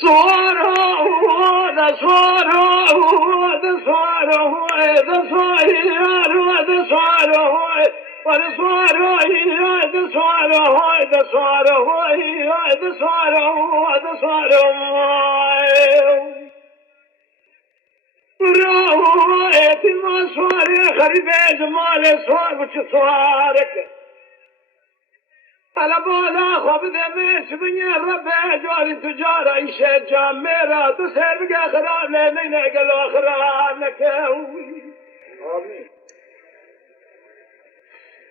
صوره ده صوره ده صوره ده صوره ده صوره والصوره ده صوره ده صوره ده صوره ده صوره راويت ما صوره خريبه جمال صور وش صورك على بالا خب دمش بني ربع جار تجار عيشة جامرة تسير بقى خراب لمن قال خرابك آمين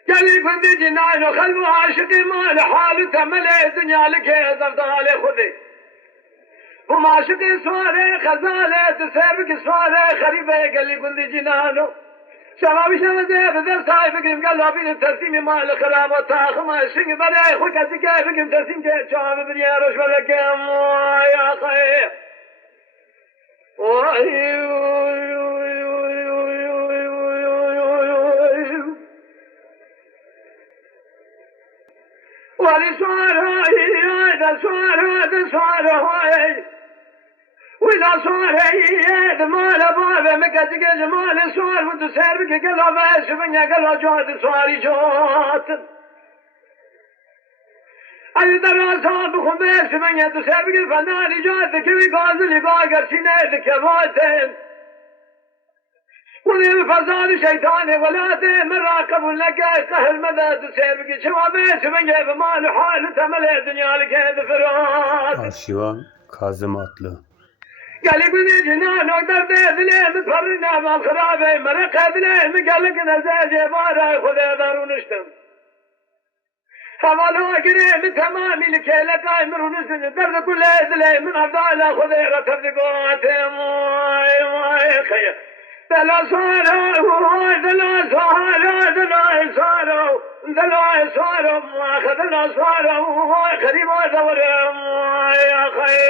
قالي كنت جنان وخلو عاشقي ما لحال تملي الدنيا لك زفضال خذي ومعشقي سواري خزالة تسير بقى سواري خريبة قالي كنت جنانو شبابي شمزي بذر صاحبك قال له بين الترسيم مال خراب وطاخ ما شنق بدأ خوك أتكاي بك ترسيم كي شعب بنيا رشوة لك يا خير ولسوار هذا سوار هذا سوار وإذا صار هذا مال بابا مكتك جمال صار وتسير بك قلب اسفنيا قلب جواد صاري جوات الدراسة بخبير سفنيا تسير بك الفنان جواد كوي قازل باقر سينيتك كباتين وذي الفزاد شيطاني ولاتين من راقب لك قهر مدى تسير بك شباب اسفنيا بمال حال تملي الدنيا لك هذا فراس Arşivan Kazım Atlı. قال يقول جنان وقدر ديدلي متفرنا بالخرابة مرق دلي قال لك نزاج بارا خذ دار ونشتم حوالو قريب تمامي لكي لقاي مرو نسن درد كل دلي من أفضال خذ رتب دقواتهم واي خير دلا صاروا دلا صاروا دلا صاروا دلا صاروا ما خذنا صاروا خريبا دورهم يا خير